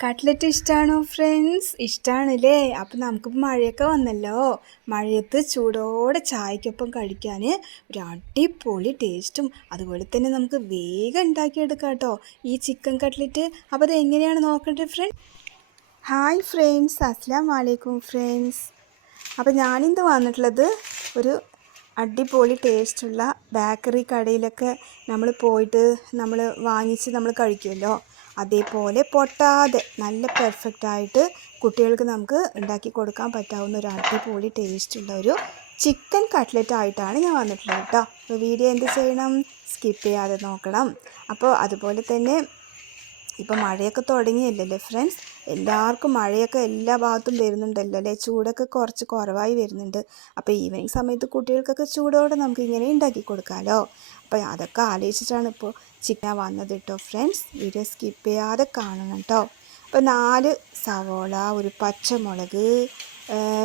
Cutlet ഇഷ്ടമാണോ friends? ഇഷ്ടമാണല്ലേ അപ്പം നമുക്കിപ്പോൾ മഴയൊക്കെ വന്നല്ലോ. മഴയത്ത് ചൂടോടെ ചായക്കൊപ്പം കഴിക്കാൻ ഒരു അടിപൊളി ടേസ്റ്റും അതുപോലെ തന്നെ നമുക്ക് വേഗം ഉണ്ടാക്കിയെടുക്കാം കേട്ടോ. ഈ ചിക്കൻ കട്ട്ലറ്റ് അപ്പോൾ അത് എങ്ങനെയാണ് നോക്കേണ്ടത് ഫ്രണ്ട്? Hi friends. അസ്സാം വലൈക്കും ഫ്രണ്ട്സ്. അപ്പോൾ ഞാനിന്ന് വന്നിട്ടുള്ളത് ഒരു അടിപൊളി ടേസ്റ്റുള്ള ബേക്കറി കടയിലൊക്കെ നമ്മൾ പോയിട്ട് നമ്മൾ വാങ്ങിച്ച് നമ്മൾ കഴിക്കുമല്ലോ. അതേപോലെ പൊട്ടാതെ നല്ല പെർഫെക്റ്റ് ആയിട്ട് കുട്ടികൾക്ക് നമുക്ക് ഉണ്ടാക്കി കൊടുക്കാൻ പറ്റാവുന്ന ഒരു അടിപൊളി ടേസ്റ്റുള്ള ഒരു ചിക്കൻ കട്ട്ലറ്റ് ആയിട്ടാണ് ഞാൻ വന്നിട്ടുള്ളത് കേട്ടോ. അപ്പോൾ വീഡിയോ എന്ത് ചെയ്യണം? സ്കിപ്പ് ചെയ്യാതെ നോക്കണം. അപ്പോൾ അതുപോലെ തന്നെ ഇപ്പം മഴയൊക്കെ തുടങ്ങിയല്ലേ ഫ്രണ്ട്സ് എല്ലാവർക്കും മഴയൊക്കെ എല്ലാ ഭാഗത്തും വരുന്നുണ്ടല്ലോ അല്ലേ? ചൂടൊക്കെ കുറച്ച് കുറവായി വരുന്നുണ്ട്. അപ്പോൾ ഈവനിങ് സമയത്ത് കുട്ടികൾക്കൊക്കെ ചൂടോടെ നമുക്ക് ഇങ്ങനെ ഉണ്ടാക്കി കൊടുക്കാമല്ലോ അപ്പോൾ അതൊക്കെ ആലോചിച്ചിട്ടാണ് ഇപ്പോൾ ചിക്കൻ വന്നത് കേട്ടോ ഫ്രണ്ട്സ് വീഡിയോ സ്കിപ്പ് ചെയ്യാതെ കാണണം കേട്ടോ. അപ്പോൾ നാല് സവോള ഒരു പച്ചമുളക്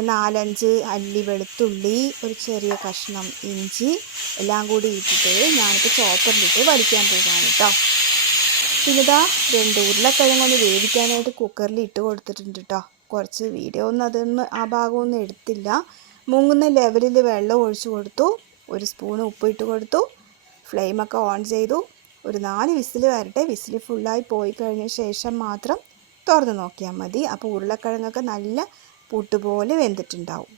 നാലഞ്ച് അല്ലി വെളുത്തുള്ളി ഒരു ചെറിയ കഷ്ണം ഇഞ്ചി എല്ലാം കൂടി ഇട്ടിട്ട് ഞാനിപ്പോൾ ചോപ്പറിലിട്ട് വലിക്കാൻ പോകാണ് കേട്ടോ. പിന്നെ ഇതാ രണ്ട് ഉരുളക്കിഴങ്ങൊന്ന് വേവിക്കാനായിട്ട് കുക്കറിൽ ഇട്ട് കൊടുത്തിട്ടുണ്ട് കേട്ടോ. കുറച്ച് വീഡിയോ ഒന്നും അതൊന്നും ആ ഭാഗമൊന്നും എടുത്തില്ല. മുങ്ങുന്ന ലെവലിൽ വെള്ളം ഒഴിച്ചു കൊടുത്തു ഒരു സ്പൂൺ ഉപ്പ് ഇട്ട് കൊടുത്തു ഫ്ലെയിമൊക്കെ ഓൺ ചെയ്തു. ഒരു നാല് വിസിൽ വരട്ടെ. വിസിൽ ഫുള്ളായി പോയി കഴിഞ്ഞ ശേഷം മാത്രം തുറന്ന് നോക്കിയാൽ മതി. അപ്പോൾ ഉരുളക്കിഴങ്ങൊക്കെ നല്ല പുട്ടുപോലെ വെന്തിട്ടുണ്ടാവും.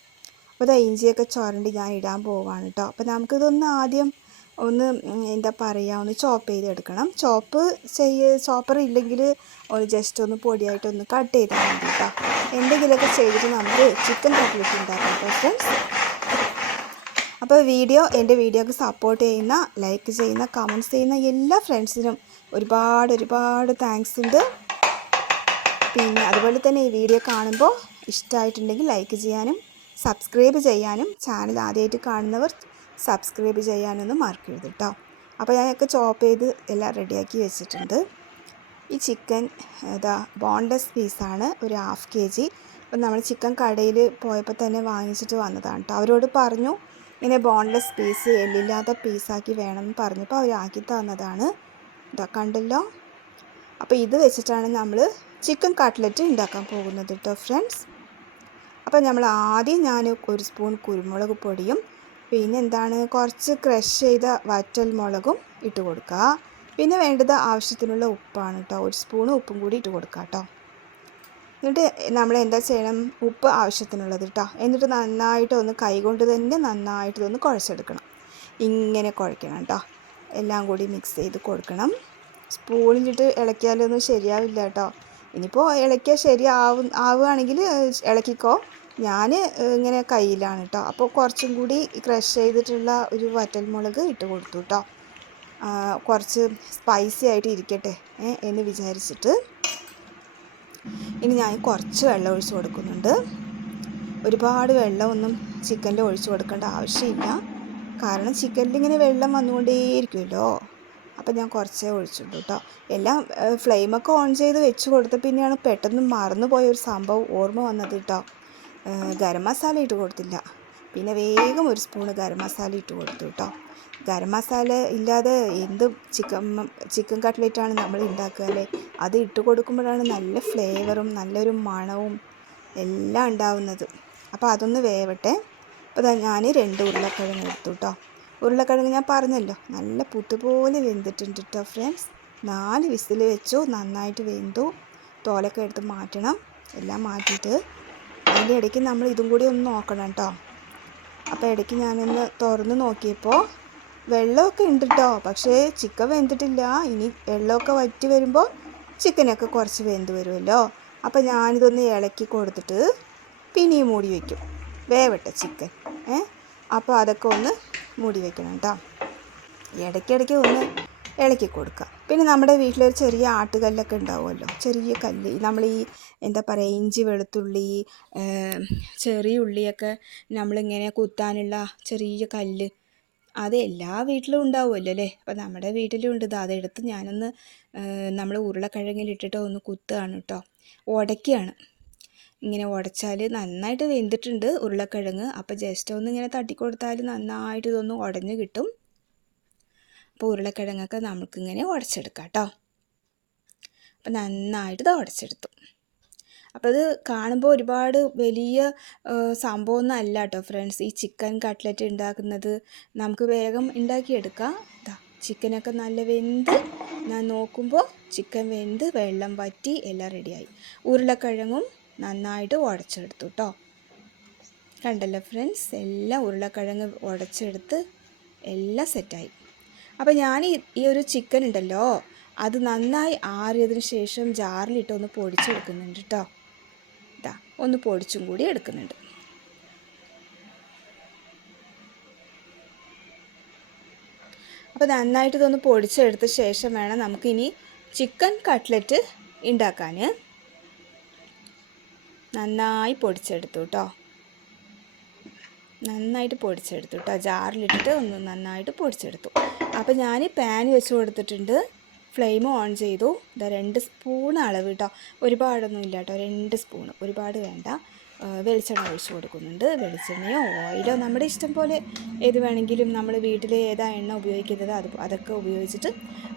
അപ്പോൾ ഇതാ ഇഞ്ചിയൊക്കെ ചുരണ്ടി ഞാൻ ഇടാൻ പോവാണ് കേട്ടോ അപ്പോൾ നമുക്കിതൊന്ന് ആദ്യം ഒന്ന് എന്താ പറയുക ഒന്ന് ചോപ്പ് ചെയ്തെടുക്കണം. ചോപ്പ് ചെയ്യ ചോപ്പർ ഇല്ലെങ്കിൽ ഒന്ന് ജസ്റ്റ് ഒന്ന് പൊടിയായിട്ടൊന്ന് കട്ട് ചെയ്താൽ മതി കേട്ടോ എന്തെങ്കിലുമൊക്കെ ചെയ്തിട്ട് നമുക്ക് ചിക്കൻ കട്ട്ലറ്റ് ഉണ്ടാക്കാം ഫ്രണ്ട്സ് അപ്പോൾ വീഡിയോ എന്റെ വീഡിയോക്ക് സപ്പോർട്ട് ചെയ്യുന്ന ലൈക്ക് ചെയ്യുന്ന കമന്റ്സ് ചെയ്യുന്ന എല്ലാ ഫ്രണ്ട്സിനും ഒരുപാട് ഒരുപാട് താങ്ക്സ് ഉണ്ട്. പിന്നെ അതുപോലെ തന്നെ ഈ വീഡിയോ കാണുമ്പോൾ ഇഷ്ടമായിട്ടുണ്ടെങ്കിൽ ലൈക്ക് ചെയ്യാനും സബ്സ്ക്രൈബ് ചെയ്യാനും ചാനൽ ആദ്യമായിട്ട് കാണുന്നവർ സബ്സ്ക്രൈബ് ചെയ്യാനൊന്നും മറക്കരുത് കേട്ടോ അപ്പോൾ ഞാനൊക്കെ ചോപ്പ് ചെയ്ത് എല്ലാം റെഡിയാക്കി വെച്ചിട്ടുണ്ട്. ഈ ചിക്കൻ ഇതാ ബോൺലെസ് പീസാണ് ഒരു ഹാഫ് കെ ജി അപ്പം നമ്മൾ ചിക്കൻ കടയിൽ പോയപ്പോൾ തന്നെ വാങ്ങിച്ചിട്ട് വന്നതാണ് കേട്ടോ അവരോട് പറഞ്ഞു ഇങ്ങനെ ബോൺലെസ് പീസ് എല്ലില്ലാത്ത പീസാക്കി വേണമെന്ന് പറഞ്ഞപ്പോൾ അവർ ആക്കി തന്നതാണ്. ഇതാ കണ്ടല്ലോ. അപ്പോൾ ഇത് വെച്ചിട്ടാണ് നമ്മൾ ചിക്കൻ കട്ട്ലറ്റ് ഉണ്ടാക്കാൻ പോകുന്നത് കേട്ടോ ഫ്രണ്ട്സ് അപ്പോൾ നമ്മൾ ആദ്യം ഞാൻ ഒരു സ്പൂൺ കുരുമുളക് പൊടിയും പിന്നെ എന്താണ് കുറച്ച് ക്രഷ് ചെയ്ത വറ്റൽ മുളകും ഇട്ട് കൊടുക്കുക. പിന്നെ വേണ്ടത് ആവശ്യത്തിനുള്ള ഉപ്പാണ് കേട്ടോ ഒരു സ്പൂൺ ഉപ്പും കൂടി ഇട്ട് കൊടുക്കുക കേട്ടോ എന്നിട്ട് നമ്മൾ എന്താ ചെയ്യണം? ഉപ്പ് ആവശ്യത്തിനുള്ളത് കേട്ടോ എന്നിട്ട് നന്നായിട്ട് ഒന്ന് കൈകൊണ്ട് തന്നെ നന്നായിട്ട് ഇതൊന്ന് കുഴച്ചെടുക്കണം. ഇങ്ങനെ കുഴക്കണം കേട്ടോ എല്ലാം കൂടി മിക്സ് ചെയ്ത് കൊടുക്കണം. സ്പൂണിലിട്ട് ഇളക്കിയാലൊന്നും ശരിയാവില്ല കേട്ടോ ഇനിയിപ്പോൾ ഇളക്കിയാൽ ശരിയാവും ആവുകയാണെങ്കിൽ ഇളക്കിക്കോ. ഞാൻ ഇങ്ങനെ കയ്യിലാണ് കേട്ടോ അപ്പോൾ കുറച്ചും കൂടി ക്രഷ് ചെയ്തിട്ടുള്ള ഒരു വറ്റൽ മുളക് ഇട്ട് കൊടുത്തു കേട്ടോ കുറച്ച് സ്പൈസി ആയിട്ട് ഇരിക്കട്ടെ എന്ന് വിചാരിച്ചിട്ട്. ഇനി ഞാൻ കുറച്ച് വെള്ളം ഒഴിച്ച് കൊടുക്കുന്നുണ്ട്. ഒരുപാട് വെള്ളമൊന്നും ചിക്കനിൽ ഒഴിച്ച് കൊടുക്കേണ്ട ആവശ്യമില്ല. കാരണം ചിക്കനിൽ ഇങ്ങനെ വെള്ളം വന്നുകൊണ്ടേയിരിക്കുമല്ലോ. അപ്പം ഞാൻ കുറച്ചേ ഒഴിച്ചിട്ടു കേട്ടോ. എല്ലാം ഫ്ലെയിമൊക്കെ ഓൺ ചെയ്ത് വെച്ച് കൊടുത്ത പിന്നെയാണ് പെട്ടെന്ന് മറന്നു പോയ ഒരു സംഭവം ഓർമ്മ വന്നത് കേട്ടോ. ഗരം മസാല ഇട്ട് കൊടുത്തില്ല. പിന്നെ വേഗം ഒരു സ്പൂണ് ഗരം മസാല ഇട്ട് കൊടുത്തു കേട്ടോ. ഗരം മസാല ഇല്ലാതെ എന്ത് ചിക്കൻ ചിക്കൻ കട്ട്ലറ്റാണ് നമ്മൾ ഉണ്ടാക്കുക അല്ലേ? അത് ഇട്ട് കൊടുക്കുമ്പോഴാണ് നല്ല ഫ്ലേവറും നല്ലൊരു മണവും എല്ലാം ഉണ്ടാവുന്നത്. അപ്പോൾ അതൊന്ന് വേവട്ടെ. അപ്പോൾ ഞാൻ രണ്ട് ഉരുളക്കിഴങ്ങ് എടുത്തു കേട്ടോ ഉരുളക്കിഴങ്ങ് ഞാൻ പറഞ്ഞല്ലോ നല്ല പുതുപോലെ വെന്തിട്ടുണ്ട് കേട്ടോ ഫ്രണ്ട്സ്. നാല് വിസിൽ വെച്ചു നന്നായിട്ട് വെന്തു. തോലൊക്കെ എടുത്ത് മാറ്റണം എല്ലാം മാറ്റിയിട്ട്. അതിന്റെ ഇടയ്ക്ക് നമ്മൾ ഇതും കൂടി ഒന്ന് നോക്കണം കേട്ടോ അപ്പോൾ ഇടയ്ക്ക് ഞാനൊന്ന് തുറന്ന് നോക്കിയപ്പോൾ വെള്ളമൊക്കെ ഉണ്ട് കേട്ടോ പക്ഷേ ചിക്കൻ വെന്തിട്ടില്ല. ഇനി വെള്ളമൊക്കെ വറ്റി വരുമ്പോൾ ചിക്കനൊക്കെ കുറച്ച് വെന്ത് വരുമല്ലോ. അപ്പോൾ ഞാനിതൊന്ന് ഇളക്കി കൊടുത്തിട്ട് പിന്നെയും മൂടി വയ്ക്കും വേവട്ടെ ചിക്കൻ. ഏ? അപ്പോൾ അതൊക്കെ ഒന്ന് മൂടി വയ്ക്കണം കേട്ടോ ഇടയ്ക്കിടയ്ക്ക് ഒന്ന് ഇളക്കി കൊടുക്കുക. പിന്നെ നമ്മുടെ വീട്ടിലൊരു ചെറിയ ആട്ടുകല്ലൊക്കെ ഉണ്ടാവുമല്ലോ. ചെറിയ കല്ല്. നമ്മൾ ഈ എന്താ പറയുക ഇഞ്ചി വെളുത്തുള്ളി ചെറിയ ഉള്ളിയൊക്കെ നമ്മളിങ്ങനെ കുത്താനുള്ള ചെറിയ കല്ല് അത് എല്ലാ വീട്ടിലും ഉണ്ടാവുമല്ലോ അല്ലേ അപ്പോൾ നമ്മുടെ വീട്ടിലും ഉണ്ട്. ഇത് അതെടുത്ത് ഞാനൊന്ന് നമ്മൾ ഉരുളക്കിഴങ്ങിലിട്ടിട്ട് ഒന്ന് കുത്തുകയാണ് കേട്ടോ ഉടയ്ക്കുകയാണ് ഇങ്ങനെ ഉടച്ചാൽ നന്നായിട്ട് വെന്തിട്ടുണ്ട് ഉരുളക്കിഴങ്ങ്. അപ്പോൾ ജസ്റ്റ് ഒന്ന് ഇങ്ങനെ തട്ടിക്കൊടുത്താൽ നന്നായിട്ട് ഇതൊന്ന് ഉടഞ്ഞ് കിട്ടും. അപ്പോൾ ഉരുളക്കിഴങ്ങൊക്കെ നമുക്കിങ്ങനെ ഉടച്ചെടുക്കാം കേട്ടോ അപ്പോൾ നന്നായിട്ട് ഇത് ഉടച്ചെടുത്തു അപ്പോൾ അത് കാണുമ്പോൾ ഒരുപാട് വലിയ സംഭവമൊന്നും അല്ല കേട്ടോ ഫ്രണ്ട്സ്. ഈ ചിക്കൻ കട്ട്ലറ്റ് ഉണ്ടാക്കുന്നത് നമുക്ക് വേഗം ഉണ്ടാക്കിയെടുക്കാം ദാ ചിക്കനൊക്കെ നല്ല വെന്ത് ഞാൻ നോക്കുമ്പോൾ ചിക്കൻ വെന്ത് വെള്ളം വറ്റി എല്ലാം റെഡിയായി. ഉരുളക്കിഴങ്ങും നന്നായിട്ട് ഉടച്ചെടുത്തു കേട്ടോ കണ്ടല്ലോ ഫ്രണ്ട്സ് എല്ലാം ഉരുളക്കിഴങ്ങ് ഉടച്ചെടുത്ത് എല്ലാം സെറ്റായി. അപ്പോൾ ഞാൻ ഈ ഒരു ചിക്കൻ ഉണ്ടല്ലോ അത് നന്നായി ആറിയതിന് ശേഷം ജാറിലിട്ട് ഒന്ന് പൊടിച്ചെടുക്കുന്നുണ്ട് കേട്ടോ ഇതാ ഒന്ന് പൊടിച്ചും കൂടി എടുക്കുന്നുണ്ട്. അപ്പോൾ നന്നായിട്ട് ഇതൊന്ന് പൊടിച്ചെടുത്ത ശേഷം വേണം നമുക്കിനി ചിക്കൻ കട്ട്ലറ്റ് ഉണ്ടാക്കാൻ നന്നായി പൊടിച്ചെടുത്തു കേട്ടോ നന്നായിട്ട് പൊടിച്ചെടുത്തു കേട്ടോ ജാറിലിട്ടിട്ട് ഒന്ന് നന്നായിട്ട് പൊടിച്ചെടുത്തു. അപ്പോൾ ഞാൻ പാൻ വെച്ച് കൊടുത്തിട്ടുണ്ട്. ഫ്ലെയിം ഓൺ ചെയ്തു. ഇതാ രണ്ട് സ്പൂൺ അളവ് കേട്ടോ ഒരുപാടൊന്നും ഇല്ല കേട്ടോ രണ്ട് സ്പൂൺ ഒരുപാട് വേണ്ട. വെളിച്ചെണ്ണ ഒഴിച്ച് കൊടുക്കുന്നുണ്ട്. വെളിച്ചെണ്ണയോ ഓയിലോ നമ്മുടെ ഇഷ്ടം പോലെ ഏത് വേണമെങ്കിലും നമ്മൾ വീട്ടിൽ ഏതാ എണ്ണ ഉപയോഗിക്കുന്നത് അത് അതൊക്കെ ഉപയോഗിച്ചിട്ട്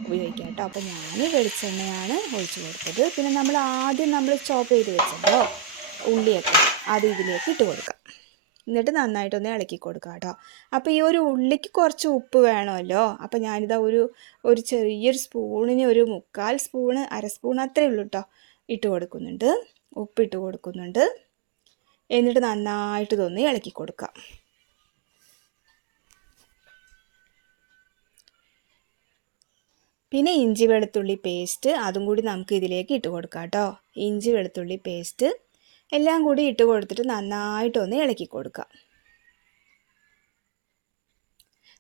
ഉപയോഗിക്കാം കേട്ടോ അപ്പോൾ ഞാൻ വെളിച്ചെണ്ണയാണ് ഒഴിച്ച് കൊടുത്തത്. പിന്നെ നമ്മൾ ആദ്യം നമ്മൾ ചോപ്പ് ചെയ്ത് വെച്ചല്ലോ ഉള്ളിയൊക്കെ അത് ഇതിലേക്ക് ഇട്ട് കൊടുക്കാം. എന്നിട്ട് നന്നായിട്ടൊന്ന് ഇളക്കി കൊടുക്കുക കേട്ടോ. അപ്പോൾ ഈ ഒരു ഉള്ളിക്ക് കുറച്ച് ഉപ്പ് വേണമല്ലോ. അപ്പോൾ ഞാനിതാ ഒരു ഒരു ചെറിയൊരു സ്പൂണിന് ഒരു മുക്കാൽ സ്പൂണ് അര സ്പൂൺ അത്രയേ ഉള്ളൂ കേട്ടോ ഇട്ട് കൊടുക്കുന്നുണ്ട്. ഉപ്പിട്ട് കൊടുക്കുന്നുണ്ട്. എന്നിട്ട് നന്നായിട്ട് ഇതൊന്ന് ഇളക്കി കൊടുക്കുക. പിന്നെ ഇഞ്ചി വെളുത്തുള്ളി പേസ്റ്റ് അതും കൂടി നമുക്ക് ഇതിലേക്ക് ഇട്ട് കൊടുക്കാം കേട്ടോ. ഇഞ്ചി വെളുത്തുള്ളി പേസ്റ്റ് എല്ലാം കൂടി ഇട്ട് കൊടുത്തിട്ട് നന്നായിട്ടൊന്ന് ഇളക്കി കൊടുക്കുക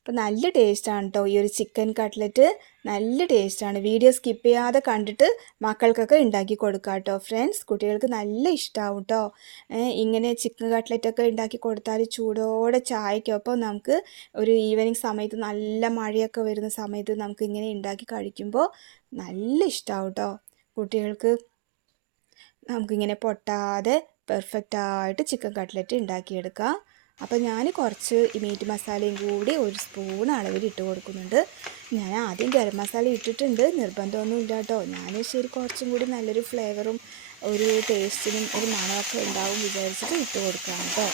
അപ്പോൾ നല്ല ടേസ്റ്റാണ് കേട്ടോ ഈ ഒരു ചിക്കൻ കട്ട്ലറ്റ് നല്ല ടേസ്റ്റാണ് വീഡിയോ സ്കിപ്പ് ചെയ്യാതെ കണ്ടിട്ട് മക്കൾക്കൊക്കെ ഉണ്ടാക്കി കൊടുക്കാം കേട്ടോ ഫ്രണ്ട്സ് കുട്ടികൾക്ക് നല്ല ഇഷ്ടമാവും കേട്ടോ ഇങ്ങനെ ചിക്കൻ കട്ട്ലറ്റൊക്കെ ഉണ്ടാക്കി കൊടുത്താൽ ചൂടോടെ ചായക്കൊപ്പം നമുക്ക് ഒരു ഈവനിങ് സമയത്ത് നല്ല മഴയൊക്കെ വരുന്ന സമയത്ത് നമുക്ക് ഇങ്ങനെ ഉണ്ടാക്കി കഴിക്കുമ്പോൾ നല്ല ഇഷ്ടമാവും കേട്ടോ കുട്ടികൾക്ക് നമുക്കിങ്ങനെ പൊട്ടാതെ പെർഫെക്റ്റ് ആയിട്ട് ചിക്കൻ കട്ട്ലറ്റ് ഉണ്ടാക്കിയെടുക്കാം അപ്പോൾ ഞാൻ കുറച്ച് മീറ്റ് മസാലയും കൂടി ഒരു സ്പൂൺ അളവിൽ ഇട്ട് കൊടുക്കുന്നുണ്ട്. ഞാൻ ആദ്യം ഗരം മസാല ഇട്ടിട്ടുണ്ട്. നിർബന്ധമൊന്നും ഇല്ല കേട്ടോ ഞാൻ ശരി കുറച്ചും കൂടി നല്ലൊരു ഫ്ലേവറും ഒരു ടേസ്റ്റിനും ഒരു മണമൊക്കെ ഉണ്ടാവും വിചാരിച്ചിട്ട് ഇട്ട് കൊടുക്കാം കേട്ടോ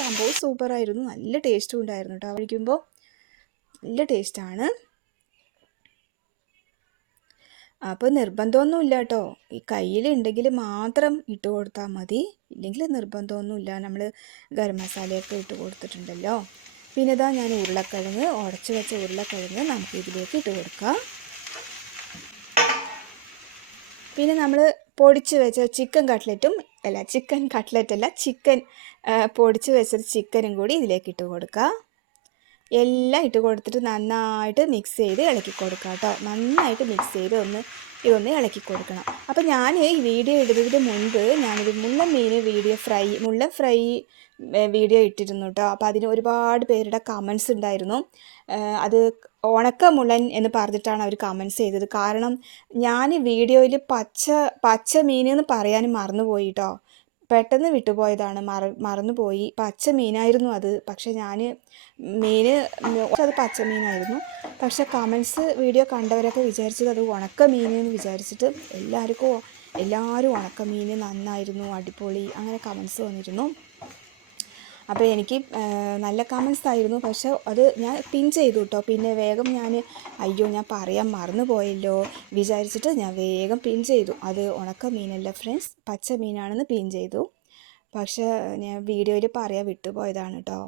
സംഭവം സൂപ്പറായിരുന്നു നല്ല ടേസ്റ്റും ഉണ്ടായിരുന്നു കേട്ടോ കഴിക്കുമ്പോൾ നല്ല ടേസ്റ്റാണ് അപ്പോൾ നിർബന്ധമൊന്നുമില്ല കേട്ടോ ഈ കയ്യിലുണ്ടെങ്കിൽ മാത്രം ഇട്ട് കൊടുത്താൽ മതി. ഇല്ലെങ്കിൽ നിർബന്ധമൊന്നുമില്ല. നമ്മൾ ഗരം മസാലയൊക്കെ ഇട്ട് കൊടുത്തിട്ടുണ്ടല്ലോ. പിന്നെ ഇതാ ഞാൻ ഉരുളക്കിഴങ്ങ് ഉടച്ച് വെച്ച ഉരുളക്കിഴങ്ങ് നമുക്ക് ഇതിലേക്ക് ഇട്ട് കൊടുക്കാം. പിന്നെ നമ്മൾ പൊടിച്ച് വെച്ച ചിക്കൻ കട്ട്ലറ്റും അല്ല ചിക്കൻ കട്ട്ലറ്റ് അല്ല ചിക്കൻ പൊടിച്ച് വെച്ച ചിക്കനും കൂടി ഇതിലേക്ക് ഇട്ട് കൊടുക്കുക എല്ലാം ഇട്ട് കൊടുത്തിട്ട് നന്നായിട്ട് മിക്സ് ചെയ്ത് ഇളക്കി കൊടുക്കുക കേട്ടോ. നന്നായിട്ട് മിക്സ് ചെയ്ത് ഒന്ന് ഇതൊന്ന് ഇളക്കി കൊടുക്കണം. അപ്പോൾ ഞാൻ ഈ വീഡിയോ ഇടുന്നതിന് മുൻപ് ഞാനൊരു മുള്ളൻ മീൻ വീഡിയോ ഫ്രൈ മുള്ളൻ ഫ്രൈ വീഡിയോ ഇട്ടിരുന്നു കേട്ടോ. അപ്പോൾ അതിന് ഒരുപാട് പേരുടെ കമൻസ് ഉണ്ടായിരുന്നു. അത് ഉണക്ക എന്ന് പറഞ്ഞിട്ടാണ് അവർ കമൻസ് ചെയ്തത്. കാരണം ഞാൻ വീഡിയോയിൽ പച്ച പച്ച മീൻ എന്ന് പറയാനും മറന്നുപോയി കേട്ടോ. പെട്ടെന്ന് വിട്ടുപോയതാണ്. മറ മറന്നുപോയി. പച്ച മീനായിരുന്നു അത്. പക്ഷെ ഞാൻ മീൻ അത് പച്ച മീനായിരുന്നു പക്ഷെ കമൻസ് വീഡിയോ കണ്ടവരൊക്കെ വിചാരിച്ചത് അത് ഉണക്ക മീൻ എന്ന് വിചാരിച്ചിട്ട് എല്ലാവർക്കും എല്ലാവരും ഉണക്ക മീൻ നന്നായിരുന്നു അടിപൊളി അങ്ങനെ കമൻസ് വന്നിരുന്നു. അപ്പോൾ എനിക്ക് നല്ല കമൻസ് ആയിരുന്നു. പക്ഷേ അത് ഞാൻ പിൻ ചെയ്തു കേട്ടോ പിന്നെ വേഗം ഞാൻ അയ്യോ ഞാൻ പറയാൻ മറന്നുപോയല്ലോ വിചാരിച്ചിട്ട് ഞാൻ വേഗം പിൻ ചെയ്തു. അത് ഉണക്ക മീനല്ല ഫ്രണ്ട്സ് പച്ച മീനാണെന്ന് പിൻ ചെയ്തു. പക്ഷേ ഞാൻ വീഡിയോയിൽ പറയാൻ വിട്ടുപോയതാണ് കേട്ടോ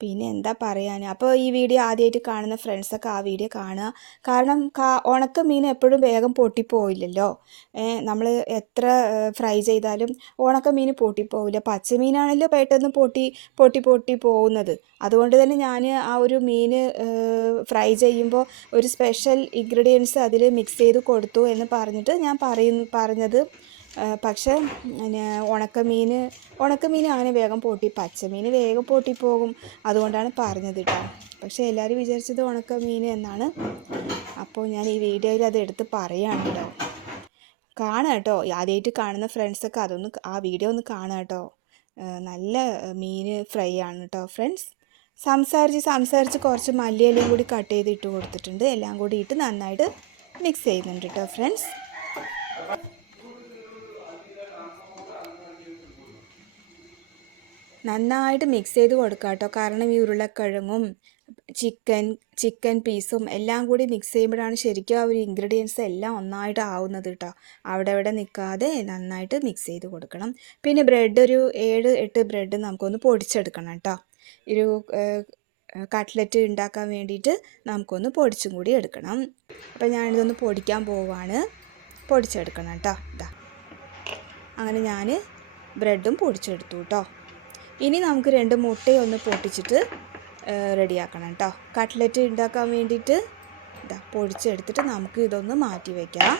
പിന്നെ എന്താ പറയാൻ അപ്പോൾ ഈ വീഡിയോ ആദ്യമായിട്ട് കാണുന്ന ഫ്രണ്ട്സൊക്കെ ആ വീഡിയോ കാണുക. കാരണം ഉണക്ക മീൻ എപ്പോഴും വേഗം പൊട്ടിപ്പോയില്ലല്ലോ നമ്മൾ എത്ര ഫ്രൈ ചെയ്താലും ഉണക്ക മീൻ പൊട്ടിപ്പോവില്ല. പച്ച മീനാണല്ലോ പെട്ടെന്ന് പൊട്ടി പൊട്ടി പൊട്ടി പോകുന്നത്. അതുകൊണ്ട് തന്നെ ഞാൻ ആ ഒരു മീൻ ഫ്രൈ ചെയ്യുമ്പോൾ ഒരു സ്പെഷ്യൽ ഇൻഗ്രീഡിയൻസ് അതിൽ മിക്സ് ചെയ്ത് കൊടുത്തു എന്ന് പറഞ്ഞിട്ട് ഞാൻ പറയുന്നു പറഞ്ഞത് പക്ഷേ ഉണക്കമീൻ ഉണക്കമീൻ അങ്ങനെ വേഗം പൊട്ടി പച്ചമീൻ വേഗം പൊട്ടി പോകും അതുകൊണ്ടാണ് പറഞ്ഞത് കേട്ടോ പക്ഷേ എല്ലാവരും വിചാരിച്ചത് ഉണക്കമീൻ എന്നാണ്. അപ്പോൾ ഞാൻ ഈ വീഡിയോയിൽ അത് എടുത്ത് പറയുകയാണ് കേട്ടോ കാണുക കേട്ടോ ആദ്യമായിട്ട് കാണുന്ന ഫ്രണ്ട്സൊക്കെ അതൊന്ന് ആ വീഡിയോ ഒന്ന് കാണുക കേട്ടോ നല്ല മീൻ ഫ്രൈ ആണ് കേട്ടോ ഫ്രണ്ട്സ്. സംസാരിച്ച് സംസാരിച്ച് കുറച്ച് മല്ലിയിലയും കൂടി കട്ട് ചെയ്ത് ഇട്ട് കൊടുത്തിട്ടുണ്ട്. എല്ലാം കൂടി ഇട്ട് നന്നായിട്ട് മിക്സ് ചെയ്യുന്നുണ്ട് കേട്ടോ ഫ്രണ്ട്സ്. നന്നായിട്ട് മിക്സ് ചെയ്ത് കൊടുക്കുക കേട്ടോ കാരണം ഈ ഉരുളക്കിഴങ്ങും ചിക്കൻ ചിക്കൻ പീസും എല്ലാം കൂടി മിക്സ് ചെയ്യുമ്പോഴാണ് ശരിക്കും ആ ഒരു ഇൻഗ്രീഡിയൻസ് എല്ലാം ഒന്നായിട്ട് ആവുന്നത് കേട്ടോ അവിടെ അവിടെ നിൽക്കാതെ നന്നായിട്ട് മിക്സ് ചെയ്ത് കൊടുക്കണം. പിന്നെ ബ്രെഡ് ഒരു ഏഴ് എട്ട് ബ്രെഡ് നമുക്കൊന്ന് പൊടിച്ചെടുക്കണം കേട്ടോ ഒരു കട്ട്ലറ്റ് ഉണ്ടാക്കാൻ വേണ്ടിയിട്ട് നമുക്കൊന്ന് പൊടിച്ചും കൂടി എടുക്കണം. അപ്പോൾ ഞാനിതൊന്ന് പൊടിക്കാൻ പോവാണ്. പൊടിച്ചെടുക്കണം കേട്ടോ ഇതാ അങ്ങനെ ഞാൻ ബ്രെഡും പൊടിച്ചെടുത്തു കേട്ടോ ഇനി നമുക്ക് രണ്ട് മുട്ടയൊന്ന് പൊട്ടിച്ചിട്ട് റെഡിയാക്കണം കേട്ടോ കട്ട്ലറ്റ് ഉണ്ടാക്കാൻ വേണ്ടിയിട്ട് ഇതാ പൊടിച്ചെടുത്തിട്ട് നമുക്ക് ഇതൊന്ന് മാറ്റി വയ്ക്കാം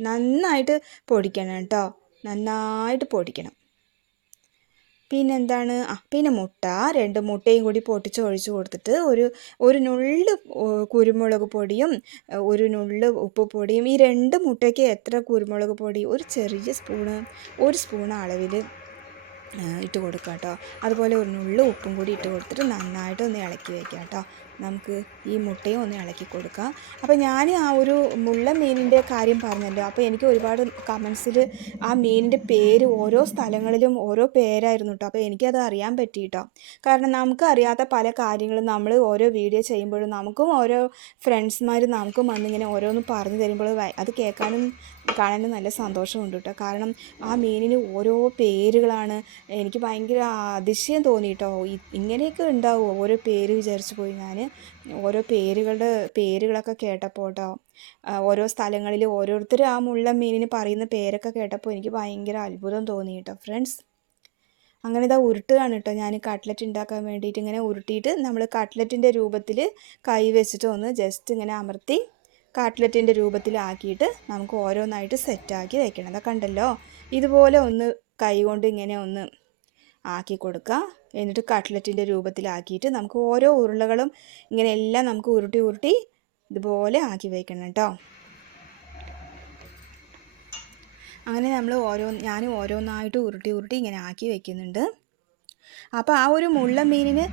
നന്നായിട്ട് പൊടിക്കണം കേട്ടോ നന്നായിട്ട് പൊടിക്കണം. പിന്നെന്താണ്? ആ പിന്നെ മുട്ട. രണ്ട് മുട്ടയും കൂടി പൊട്ടിച്ച് ഒഴിച്ച് കൊടുത്തിട്ട് ഒരു ഒരു നുള്ള് കുരുമുളക് പൊടിയും ഒരു നുള്ള് ഉപ്പ് പൊടിയും ഈ രണ്ട് മുട്ടയ്ക്ക് എത്ര കുരുമുളക് പൊടി? ഒരു ചെറിയ സ്പൂണ് ഒരു സ്പൂൺ അളവിൽ ഇട്ട് കൊടുക്കുക കേട്ടോ. അതുപോലെ ഒരു നുള്ളു ഉപ്പും കൂടി ഇട്ട് കൊടുത്തിട്ട് നന്നായിട്ട് ഒന്ന് ഇളക്കി വയ്ക്കുക കേട്ടോ. നമുക്ക് ഈ മുട്ടയും ഒന്ന് ഇളക്കി കൊടുക്കാം. അപ്പോൾ ഞാൻ ആ ഒരു മുള്ള മീനിന്റെ കാര്യം പറഞ്ഞല്ലോ. അപ്പോൾ എനിക്ക് ഒരുപാട് കമൻസിൽ ആ മീനിന്റെ പേര് ഓരോ സ്ഥലങ്ങളിലും ഓരോ പേരായിരുന്നു കേട്ടോ. അപ്പോൾ എനിക്കത് അറിയാൻ പറ്റി കേട്ടോ. കാരണം നമുക്ക് അറിയാത്ത പല കാര്യങ്ങളും നമ്മൾ ഓരോ വീഡിയോ ചെയ്യുമ്പോഴും നമുക്കും ഓരോ ഫ്രണ്ട്സ്മാർ നമുക്കും വന്നിങ്ങനെ ഓരോന്ന് പറഞ്ഞു തരുമ്പോൾ അത് കേൾക്കാനും കാണാനും നല്ല സന്തോഷമുണ്ട് കേട്ടോ. കാരണം ആ മീനിന് ഓരോ പേരുകളാണ് എനിക്ക് ഭയങ്കര അതിശയം തോന്നി കേട്ടോ. ഇങ്ങനെയൊക്കെ ഉണ്ടാവുമോ ഓരോ പേര് വിചാരിച്ചു പോയി ഞാൻ ഓരോ പേരുകളുടെ പേരുകളൊക്കെ കേട്ടപ്പോൾ കേട്ടോ. ഓരോ സ്ഥലങ്ങളിൽ ഓരോരുത്തർ ആ മുള്ള മീനിന് പറയുന്ന പേരൊക്കെ കേട്ടപ്പോൾ എനിക്ക് ഭയങ്കര അത്ഭുതം തോന്നി കേട്ടോ ഫ്രണ്ട്സ്. അങ്ങനെ ഇതാ ഉരുട്ടുകയാണ് കേട്ടോ. ഞാൻ കട്ട്ലറ്റ് ഉണ്ടാക്കാൻ വേണ്ടിയിട്ട് ഇങ്ങനെ ഉരുട്ടിയിട്ട് നമ്മൾ കട്ട്ലറ്റിന്റെ രൂപത്തിൽ കൈ വെച്ചിട്ട് ഒന്ന് ജസ്റ്റ് ഇങ്ങനെ അമർത്തി കാട്ട്ലറ്റിന്റെ രൂപത്തിലാക്കിയിട്ട് നമുക്ക് ഓരോന്നായിട്ട് സെറ്റാക്കി വയ്ക്കണം അതൊക്കെ കണ്ടല്ലോ? ഇതുപോലെ ഒന്ന് കൈ കൊണ്ട് ഇങ്ങനെ ഒന്ന് ആക്കി കൊടുക്കുക. എന്നിട്ട് കട്ട്ലറ്റിന്റെ രൂപത്തിലാക്കിയിട്ട് നമുക്ക് ഓരോ ഉരുളകളും ഇങ്ങനെ എല്ലാം നമുക്ക് ഉരുട്ടി ഉരുട്ടി ഇതുപോലെ ആക്കി വയ്ക്കണം കേട്ടോ. അങ്ങനെ നമ്മൾ ഓരോ ഞാൻ ഓരോന്നായിട്ട് ഉരുട്ടി ഉരുട്ടി ഇങ്ങനെ ആക്കി വെക്കുന്നുണ്ട്. അപ്പോൾ ആ ഒരു മുള്ളൻ മീനിന്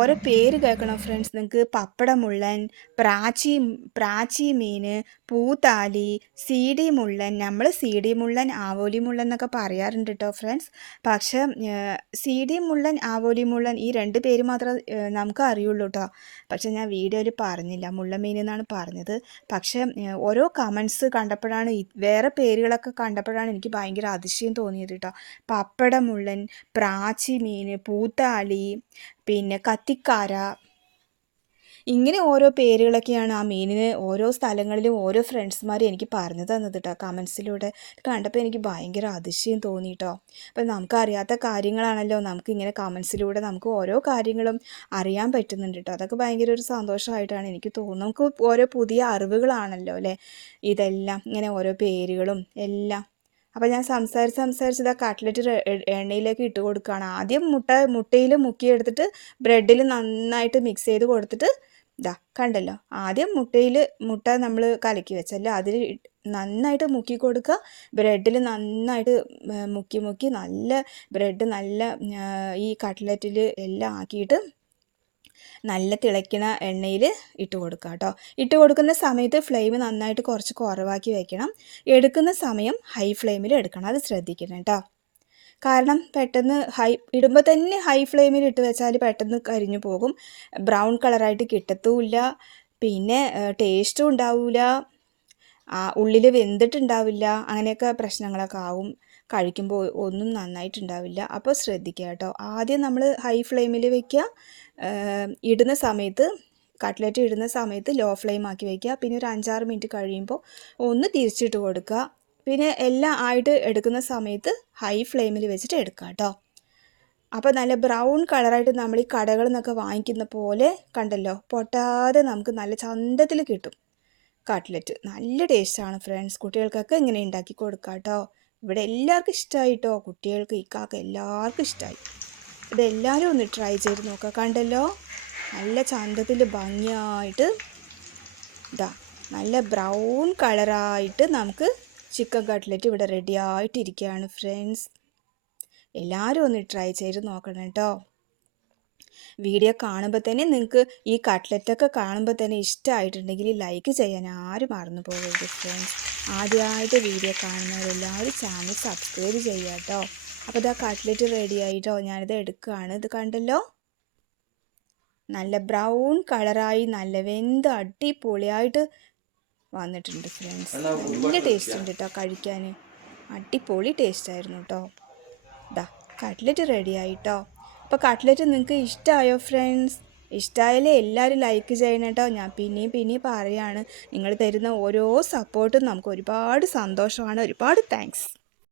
ഓരോ പേര് കേൾക്കണം ഫ്രണ്ട്സ്. നിങ്ങൾക്ക് പപ്പട മുള്ളൻ പ്രാച്ചി പ്രാച്ചി മീൻ പൂത്താലി സീഡി മുള്ളൻ നമ്മൾ സീഡി മുള്ളൻ ആവോലി മുള്ളൻ എന്നൊക്കെ പറയാറുണ്ട് കേട്ടോ ഫ്രണ്ട്സ്. പക്ഷേ സീഡി മുള്ളൻ ആവോലി മുള്ളൻ ഈ രണ്ട് പേര് മാത്രമേ നമുക്ക് അറിയുള്ളൂ കേട്ടോ പക്ഷെ ഞാൻ വീഡിയോയിൽ പറഞ്ഞില്ല. മുള്ളമീൻ എന്നാണ് പറഞ്ഞത്. പക്ഷേ ഓരോ കമൻസ് കണ്ടപ്പോഴാണ് വേറെ പേരുകളൊക്കെ കണ്ടപ്പോഴാണ് എനിക്ക് ഭയങ്കര അതിശയം തോന്നിയത് കേട്ടോ പപ്പടമുള്ളൻ പ്രാച്ചി മീൻ പൂത്താളി പിന്നെ കത്തിക്കാര. ഇങ്ങനെ ഓരോ പേരുകളൊക്കെയാണ് ആ മീനിന് ഓരോ സ്ഥലങ്ങളിലും ഓരോ ഫ്രണ്ട്സ്മാർ എനിക്ക് പറഞ്ഞു തന്നത് കേട്ടോ കമൻസിലൂടെ കണ്ടപ്പോൾ എനിക്ക് ഭയങ്കര അതിശയം തോന്നി കേട്ടോ അപ്പം നമുക്കറിയാത്ത കാര്യങ്ങളാണല്ലോ നമുക്ക് ഇങ്ങനെ കമൻസിലൂടെ നമുക്ക് ഓരോ കാര്യങ്ങളും അറിയാൻ പറ്റുന്നുണ്ട് കേട്ടോ അതൊക്കെ ഭയങ്കര ഒരു സന്തോഷമായിട്ടാണ് എനിക്ക് തോന്നുന്നത്. നമുക്ക് ഓരോ പുതിയ അറിവുകളാണല്ലോ അല്ലേ? ഇതെല്ലാം ഇങ്ങനെ ഓരോ പേരുകളും എല്ലാം. അപ്പോൾ ഞാൻ സംസാരിച്ച് സംസാരിച്ച് ഇതാ കട്ട്ലറ്റ് എണ്ണയിലേക്ക് ഇട്ട് കൊടുക്കുകയാണ് ആദ്യം മുട്ട മുട്ടയിൽ മുക്കിയെടുത്തിട്ട് ബ്രെഡിൽ നന്നായിട്ട് മിക്സ് ചെയ്ത് കൊടുത്തിട്ട് ഇതാ കണ്ടല്ലോ. ആദ്യം മുട്ടയിൽ മുട്ട നമ്മൾ കലക്കി വെച്ചല്ലോ അതിൽ നന്നായിട്ട് മുക്കി കൊടുക്കുക. ബ്രെഡിൽ നന്നായിട്ട് മുക്കി മുക്കി നല്ല ബ്രെഡ് നല്ല ഈ കട്ട്ലറ്റിൽ എല്ലാം ആക്കിയിട്ട് നല്ല തിളയ്ക്കുന്ന എണ്ണയിൽ ഇട്ട് കൊടുക്കുക കേട്ടോ. ഇട്ട് കൊടുക്കുന്ന സമയത്ത് ഫ്ലെയിം നന്നായിട്ട് കുറച്ച് കുറവാക്കി വയ്ക്കണം എടുക്കുന്ന സമയം ഹൈ ഫ്ലെയിമിൽ എടുക്കണം. അത് ശ്രദ്ധിക്കണം കേട്ടോ. കാരണം പെട്ടെന്ന് ഹൈ ഇടുമ്പോൾ തന്നെ ഹൈ ഫ്ലെയിമിൽ ഇട്ട് വെച്ചാൽ പെട്ടെന്ന് കരിഞ്ഞു പോകും. ബ്രൗൺ കളറായിട്ട് കിട്ടത്തുമില്ല പിന്നെ ടേസ്റ്റും ഉണ്ടാവില്ല ഉള്ളിൽ വെന്തിട്ടുണ്ടാവില്ല. അങ്ങനെയൊക്കെ പ്രശ്നങ്ങളൊക്കെ ആവും. കഴിക്കുമ്പോൾ ഒന്നും നന്നായിട്ടുണ്ടാവില്ല. അപ്പോൾ ശ്രദ്ധിക്കുക കേട്ടോ. ആദ്യം നമ്മൾ ഹൈ ഫ്ലെയിമിൽ വെക്കുക. ഇടുന്ന സമയത്ത് കട്ട്ലറ്റ് ഇടുന്ന സമയത്ത് ലോ ഫ്ലെയിം ആക്കി വയ്ക്കുക പിന്നെ ഒരു അഞ്ചാറ് മിനിറ്റ് കഴിയുമ്പോൾ ഒന്ന് തിരിച്ചിട്ട് കൊടുക്കുക. പിന്നെ എല്ലാം ആയിട്ട് എടുക്കുന്ന സമയത്ത് ഹൈ ഫ്ലെയിമിൽ വെച്ചിട്ട് എടുക്കുക കേട്ടോ. അപ്പോൾ നല്ല ബ്രൗൺ കളറായിട്ട് നമ്മൾ ഈ കടകളിൽ നിന്നൊക്കെ വാങ്ങിക്കുന്ന പോലെ കണ്ടല്ലോ? പൊട്ടാതെ നമുക്ക് നല്ല ചന്തത്തിൽ കിട്ടും കട്ട്ലറ്റ് നല്ല ടേസ്റ്റാണ് ഫ്രണ്ട്സ് കുട്ടികൾക്കൊക്കെ ഇങ്ങനെ ഉണ്ടാക്കി കൊടുക്കാം കേട്ടോ. ഇവിടെ എല്ലാവർക്കും ഇഷ്ടമായി കേട്ടോ കുട്ടികൾക്ക് ഇക്കാക്ക് എല്ലാവർക്കും ഇഷ്ടമായി ഇതെല്ലാവരും ഒന്ന് ട്രൈ ചെയ്ത് നോക്കുക കണ്ടല്ലോ? നല്ല ചന്തത്തിൽ ഭംഗിയായിട്ട് ഇതാ നല്ല ബ്രൗൺ കളറായിട്ട് നമുക്ക് ചിക്കൻ കട്ട്ലറ്റ് ഇവിടെ റെഡി ആയിട്ടിരിക്കുകയാണ് ഫ്രണ്ട്സ് എല്ലാവരും ഒന്ന് ട്രൈ ചെയ്ത് നോക്കണം കേട്ടോ. വീഡിയോ കാണുമ്പോൾ തന്നെ നിങ്ങൾക്ക് ഈ കട്ട്ലറ്റൊക്കെ കാണുമ്പോൾ തന്നെ ഇഷ്ടമായിട്ടുണ്ടെങ്കിൽ ലൈക്ക് ചെയ്യാൻ ആരും മറന്നു പോകരുത് ഫ്രണ്ട്സ് ആദ്യമായിട്ട് വീഡിയോ കാണുന്നവരെല്ലാവരും ചാനൽ സബ്സ്ക്രൈബ് ചെയ്യുക കേട്ടോ അപ്പോൾ ഇതാ കട്ട്ലറ്റ് റെഡി ആയിട്ടോ? ഞാനിത് എടുക്കുകയാണ് ഇത് കണ്ടല്ലോ? നല്ല ബ്രൗൺ കളറായി നല്ല വെന്ത് അടിപൊളിയായിട്ട് വന്നിട്ടുണ്ട് ഫ്രണ്ട്സ് നല്ല ടേസ്റ്റ് ഉണ്ട് കേട്ടോ കഴിക്കാൻ അടിപൊളി ടേസ്റ്റ് ആയിരുന്നു കേട്ടോ ഇതാ കട്ട്ലറ്റ് റെഡി ആയിട്ടോ അപ്പോൾ കട്ട്ലറ്റ് നിങ്ങൾക്ക് ഇഷ്ടമായോ ഫ്രണ്ട്സ് ഇഷ്ടമായാലേ എല്ലാവരും ലൈക്ക് ചെയ്യണം കേട്ടോ ഞാൻ പിന്നെയും പിന്നെയും പറയുകയാണ് നിങ്ങൾ തരുന്ന ഓരോ സപ്പോർട്ടും നമുക്ക് ഒരുപാട് സന്തോഷമാണ്. ഒരുപാട് താങ്ക്സ്